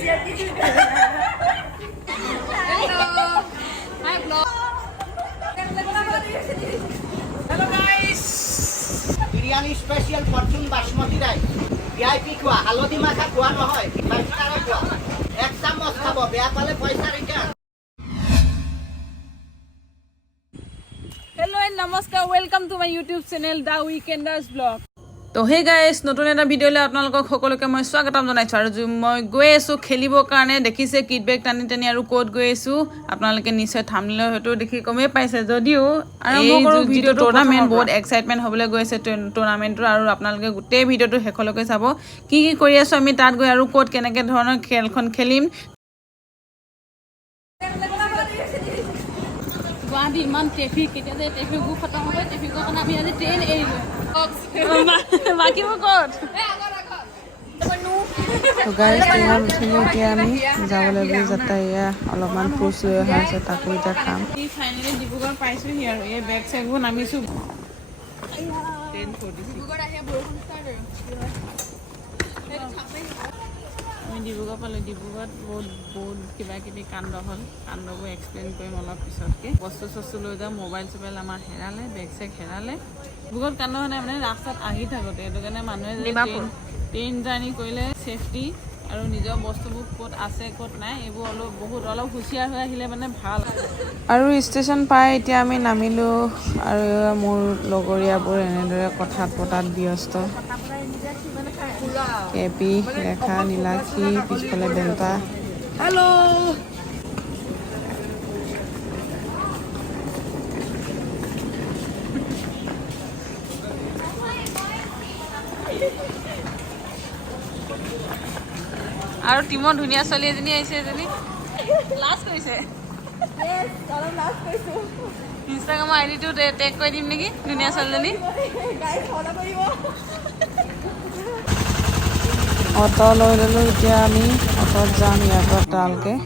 Hello guys. Biryani special fortune basmati rice. VIP খোৱা হালধি মাখা খোৱা নহয় 5 star খোৱা এক চামচ খাব বেয়া পালে পইচা return Hello and namaskar, welcome to my YouTube channel The Weekenders Vlog. তো হে গাইস নতুন এটা ভিডিঅ'লৈ আপোনালোকক সকলোকে মই স্বাগতম জনাইছোঁ আৰু মই গৈ আছোঁ খেলিবৰ কাৰণে দেখিছে কিড বেগ টানি টানি আৰু ক'ত গৈ আছোঁ আপোনালোকে নিশ্চয় থাম্বনেইল হয়তো দেখি গমেই পাইছে যদিও আৰম্ভ কৰোঁ ভিডিঅ'টো টুৰ্ণামেণ্ট বহুত এক্সাইটমেণ্ট হ'বলৈ গৈ আছে টুৰ্ণামেণ্টৰ আৰু আপোনালোকে গোটেই ভিডিঅ'টো শেষলৈকে চাব কি কি কৰি আছোঁ আমি তাত গৈ আৰু ক'ত কেনেকৈ ধৰণৰ খেলখন খেলিম গুৱাহাটী ইমান ট্ৰেফিক কেতিয়া যে ট্ৰেফিকবোৰ খতম হ'ব ট্ৰেফিকৰ কাৰণে আমি আজি ট্ৰেইন এৰিলোঁ বাকীবোৰ ক'ত তো গাইজ ট্ৰেইনত উঠিলোঁ এতিয়া আমি যাবলৈ বুলি যাত্ৰা এয়া অলপমান ফ্ৰুটছ লৈ অহা আছে তাকো এতিয়া খাম ফাইনেলি ডিব্ৰুগড় পাইছোঁহি আৰু এই বেগ চেগবোৰ নামিছোঁ আমি ডিব্ৰুগড় পালোঁ ডিব্ৰুগড়ত বহুত কিবা কিবি কাণ্ড হ'ল কাণ্ডবোৰ এক্সপ্লেইন কৰিম অলপ পিছতকৈ বস্তু চস্তু লৈ যাওঁ মোবাইল চোবাইল আমাৰ হেৰালে বেগ চেগ হেৰালে ডিব্ৰুগড়ত কাণ্ড হোৱা নাই মানে ৰাস্তাত আহি থাকোঁতে সেইটো কাৰণে মানুহে ট্ৰেইন জাৰ্ণি কৰিলে ছেফটি আৰু নিজৰ বস্তুবোৰ ক'ত আছে ক'ত নাই এইবোৰ অলপ হুঁচিয়াৰ হৈ আহিলে মানে ভাল আৰু ষ্টেচন পাই এতিয়া আমি নামিলোঁ আৰু মোৰ লগৰীয়াবোৰ এনেদৰে কথাত পতাত ব্যস্ত কেপি ৰেখা নীলাক্ষী পিছফালে বেলতা হেল্ল' আৰু টিমৰ ধুনীয়া ছোৱালী এজনী আহিছে এজনী লাজ কৰিছে ইনষ্টাগ্ৰামৰ আইডিটো টেগ কৰি দিম নেকি ধুনীয়া ছোৱালীজনী অটো লৈ ল'লোঁ এতিয়া আমি অটোত যাম ইয়াৰ পৰা তালকৈ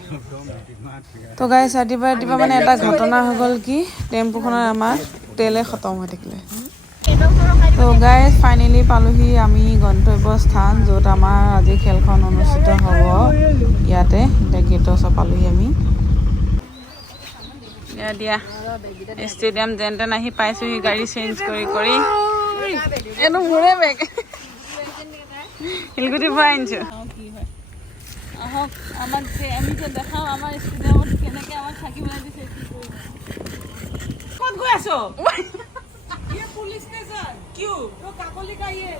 তো গাইছ ৰাতিপুৱা মানে এটা ঘটনা হৈ গ'ল কি টেম্পুখনৰ আমাৰ তেলে খতম হৈ থাকিলে তো গাইজ ফাইনেলি পালোহি আমি গন্তব্যস্থান য'ত আমাৰ আজি খেলখন অনুষ্ঠিত হ'ব ইয়াতে এতিয়া গেটৰ ওচৰ পালোহি আমি দিয়া ষ্টেডিয়াম যেন তেন আহি পাইছোঁহি গাড়ী চেঞ্জ কৰি এইটো মোৰে বেগ শিলগুটিৰ পৰা আনিছোঁ আহক আমাক আমি যে দেখাওঁ আমাৰ ষ্টেডিয়ামত কেনেকৈ আমাক থাকিবলৈ দিছে ক'ত গৈ আছো পুলিচ ষ্টেচন কিয় তো কাকলি কাইয়ে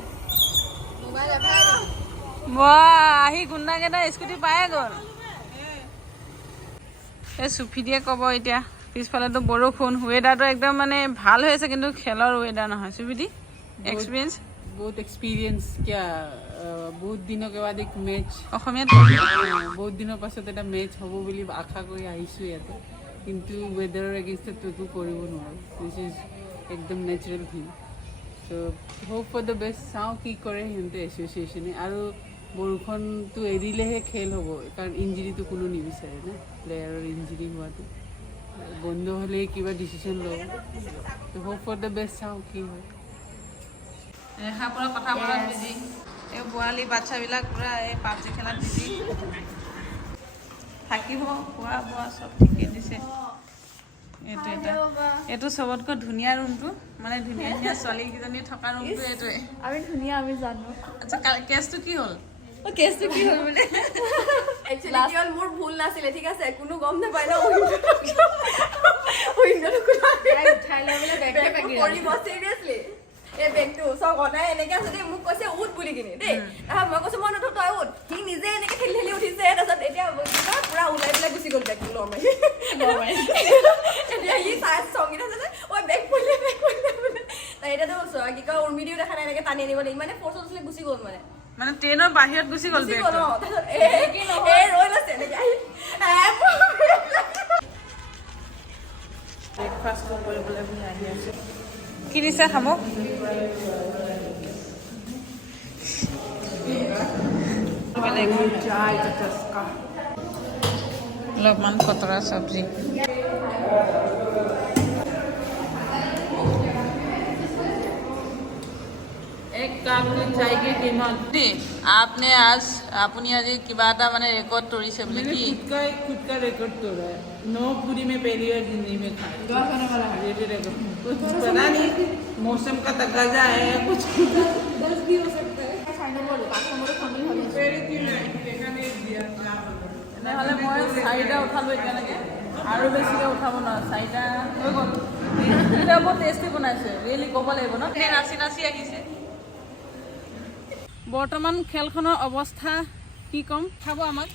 আহি গুণ্ডাকেইটা স্কুটি পায়ে গ'ল এই চুফিদিয়ে ক'ব এতিয়া পিছফালেতো বৰষুণ ৱেডাৰটো একদম মানে ভাল হৈ আছে কিন্তু খেলৰ ৱেডাৰ নহয় চুফিদি এক্সপিৰিয়েঞ্চ बहुत एक्सपीरियंस क्या बहुत दिनों के बाद एक मैच অসমীয়াত बहुत दिनों पाছত এটা मैच হ'ব বুলি আশা কৰি আহিছোঁ ইয়াতে কিন্তু ৱেডাৰৰ এগেইনষ্টতো কৰিব নোৱাৰোঁ দিছ ইজ একদম natural thing so' hope for the best চাওঁ কি কৰে সিহঁতে এছ'চিয়েশ্যনে আৰু বৰষুণটো এৰিলেহে খেল হ'ব কাৰণ ইঞ্জুৰিটো কোনো নিবিচাৰে না প্লেয়াৰৰ ইঞ্জুৰি হোৱাটো বন্ধ হ'লে কিবা ডিচিশ্যন ল'ব চ' হোপ ফৰ দ্য বেষ্ট চাওঁ কি হয় ৰেখা পুৰা কথা বতৰাত বিজি এই পোৱালি বাচ্ছাবিলাক পুৰা এই পাবজি খেলাত বিজি থাকিব খোৱা বোৱা চব ঠিকে দিছে এইটো চবতকৈ ধুনীয়া ৰুমটো মানে ধুনীয়া ধুনীয়া ছোৱালীকেইজনী থকা ৰুমটো এইটোৱে আমি ধুনীয়া আমি জানো আচ্ছা কেছটো কি হ'ল কেছটো কি হ'ল মানে একচুৱেলি কি হ'ল মোৰ ভুল নাছিলে ঠিক আছে কোনো গম নাপায় ন উইণ্ডোটো উঠাই লৈ বোলে বেগটো পৰিব চিৰিয়াছলি এই বেগটো চব অনাই এনেকৈ আছে দেই মোক কৈছে উঠ বুলি কিনি দেই মই কৈছোঁ মই নুঠো তই উঠ সি নিজে এনেকৈ ঠেলি ঠেলি উঠিছে তাৰপিছত এতিয়া পুৰা ওলাই পেলাই গুচি গ'ল বেগটো লমাই এতিয়া সি চাই চংগীত আছে যে ঐ বেগ পৰিলে বোলে তাই এতিয়াতো কি কয় উৰ্মিদিও দেখা নাই এনেকৈ টানি আনিব লাগিব ইমানে ফ'ৰ্চত আছিলে গুচি গ'ল মানে ট্ৰেইনৰ বাহিৰত গুচি গ'ল তাৰপিছত ৰৈ লৈছে এনেকৈ আহি ব্ৰেকফাষ্ট কৰিবলৈ বুলি আহি আছে কি দিছে খাব অলপমান খতৰা চব্জি एक कप चाय की कीमत आपने আপুনি আজি কিবা এটা মানে ৰেকৰ্ড তৰিছে বোলে मैंने কি खुद का रिकॉर्ड तोड़ा है 9 पूरी में पहली बार जिंदगी में खाया ये भी रिकॉर्ड कुछ पता नहीं मौसम का तकाजा है कुछ 10 भी हो सकता है তেনেহ'লে মই 4টা উঠালোঁ এতিয়ালৈকে আৰু বেছিকৈ উঠাব নোৱাৰোঁ 4টা হৈ গ'ল এতিয়া বহুত টেষ্টি বনাইছে ৰিয়েলি ক'ব লাগিব ন নাচি নাচি আহিছে বৰ্তমান খেলখনৰ অৱস্থা কি ক'ম খাব আমাক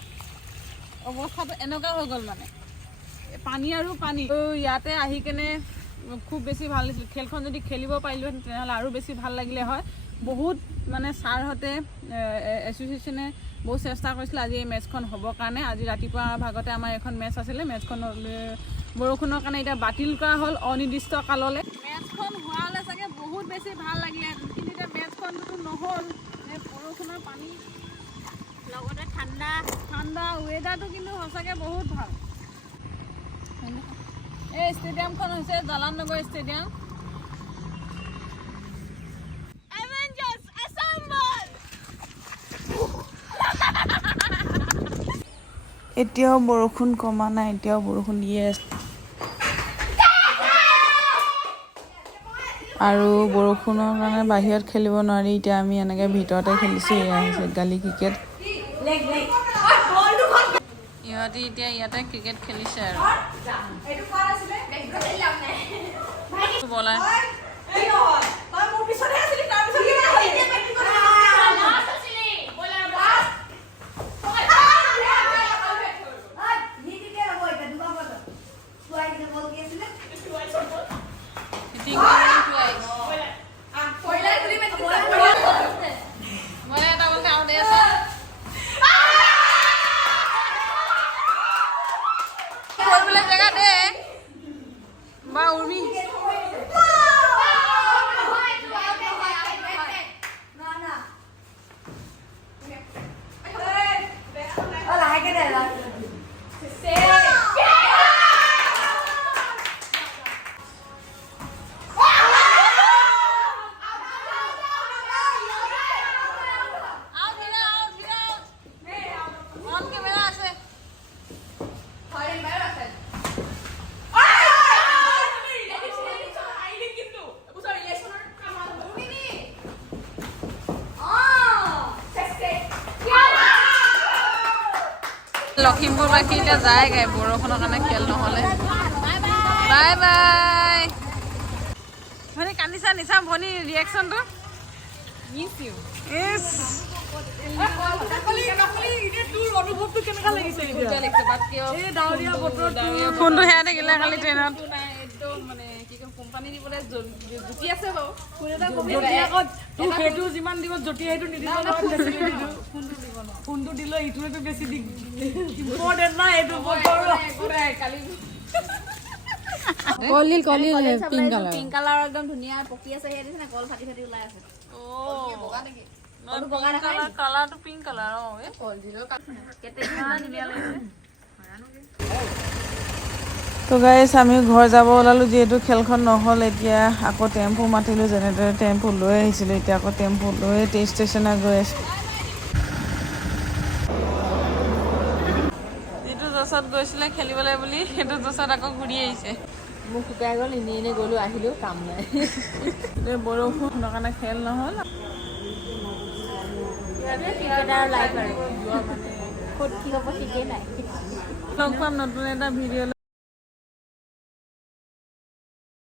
অৱস্থাটো এনেকুৱা হৈ গ'ল মানে পানী আৰু পানী ইয়াতে আহি কেনে খুব বেছি ভাল লাগিছিল খেলখন যদি খেলিব পাৰিলোহেঁতেন তেনেহ'লে আৰু বেছি ভাল লাগিলে হয় বহুত মানে ছাৰহঁতে এছ'চিয়েশ্যনে বহুত চেষ্টা কৰিছিলে আজি এই মেটচখন হ'বৰ কাৰণে আজি ৰাতিপুৱা ভাগতে আমাৰ এখন মেটচ আছিলে মেটচখন বৰষুণৰ কাৰণে এতিয়া বাতিল কৰা হ'ল অনিৰ্দিষ্ট কাললৈ মেটচখন হোৱা হ'লে চাগে বহুত বেছি ভাল লাগিলে কিন্তু এতিয়া মেটচখনটো নহ'ল বৰষুণৰ পানী লগতে ঠাণ্ডা ঠাণ্ডা ৱেডাৰটো কিন্তু সঁচাকৈ বহুত ভাল এই ষ্টেডিয়ামখন হৈছে জালাননগৰ ষ্টেডিয়াম এতিয়াও বৰষুণ কমা নাই এতিয়াও বৰষুণ দিয়ে আছে আৰু বৰষুণৰ কাৰণে বাহিৰত খেলিব নোৱাৰি এতিয়া আমি এনেকৈ ভিতৰতে খেলিছোঁ এয়া হৈছে গালি ক্ৰিকেট ইহঁতি এতিয়া ইয়াতে ক্ৰিকেট খেলিছে আৰু বলাই লখিমপুৰবাসী এতিয়া যায়গৈ বৰষুণৰ কাৰণে খেল নহ'লে বাই বাই ভনী কান্দিছা নিচা ভনী ৰিয়েকশ্যনটো ফোনটো সেয়া থাকিলে কালি ট্ৰেইনত কোম্পানী দিবলৈ জুতি আছে বাৰু সেইটো যিমান দিব জুতি সেইটো নিদিব ফোনটো দিলে ইটোৱেতো বেছি ইম্পৰ্টেণ্ট নাই এইটো কলডিল পিংক কালাৰ পিংক কালাৰ একদম ধুনীয়া পকি আছে সেই দিছে কল ফাটি ফাটি ওলাই আছে কালাৰটো পিংক কালাৰ তো গাইছ আমি ঘৰ যাব ওলালোঁ যিহেতু খেলখন নহ'ল এতিয়া আকৌ টেম্পু মাতিলোঁ যেনেদৰে টেম্পু লৈ আহিছিলোঁ এতিয়া আকৌ টেম্পু লৈ ষ্টেচনে গৈ আছোঁ যিটো জছত গৈছিলে খেলিবলৈ বুলি সেইটো জছত আকৌ ঘূৰি আহিছে মোক শুকাই গ'ল এনেই গ'লোঁ আহিলোঁ কাম নাই বৰষুণৰ কাৰণে খেল নহ'ল লগ পাম নতুন এটা ভিডিঅ'